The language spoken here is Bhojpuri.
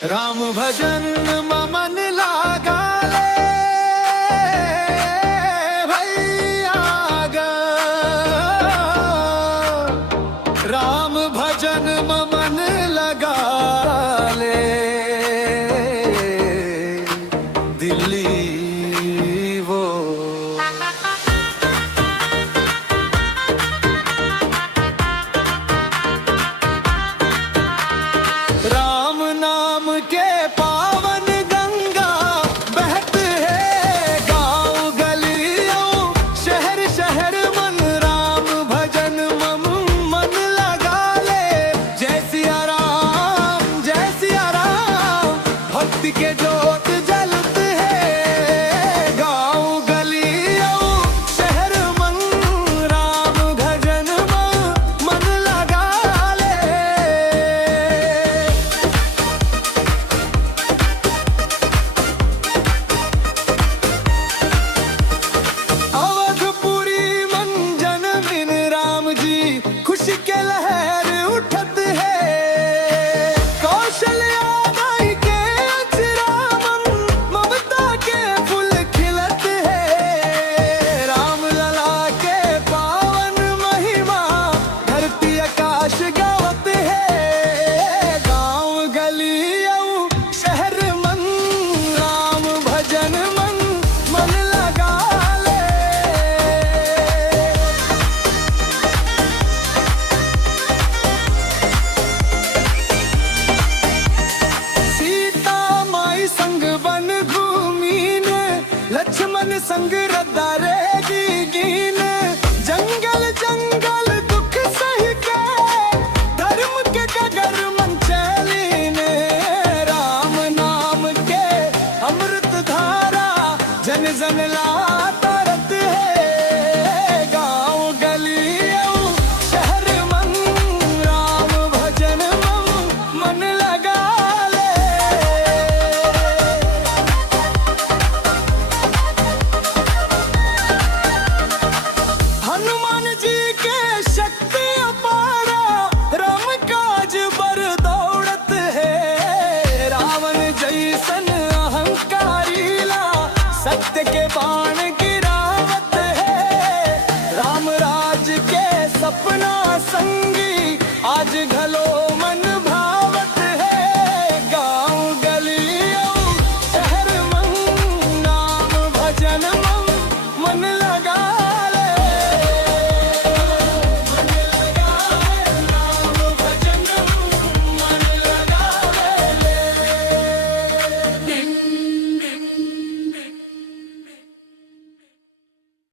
राम भजन मन लागा ले भैया ग। राम भजन मन लगा ले दिल्ली वो। राम नाम के पावन गंगा बहत है गांव गलियों शहर शहर मन। राम भजन मन लगा ले जय सिया राम जय सिया राम। भक्ति के जोत जलते है गांव गलियों शहर मन। राम भजन मन लगा ले। अवधपुरी मंजन बिन राम जी खुशी के लहर उठत है। कौशल्या दाई के अचरा मन ममता के फूल खिलत है। राम लला के पावन महिमा धरती आकाश गावत है। गांव गलियों शहर मन राम भजन मन लगा ले। सीता माई संग बन घूमीन लक्ष्मण संग रद्दा रेगी गीन। जंगल जंगल दुख सही के धर्म के कगर मन चलीन। राम नाम के अमृत धारा जन जन लाता रत है। गांव गलियों शहर मन राम भजन मन लगा ले। हनुमान जी के शक्ति अपारा राम काज बर दौड़त है। रावण जैसन अहंकारी ला सत्य के बाण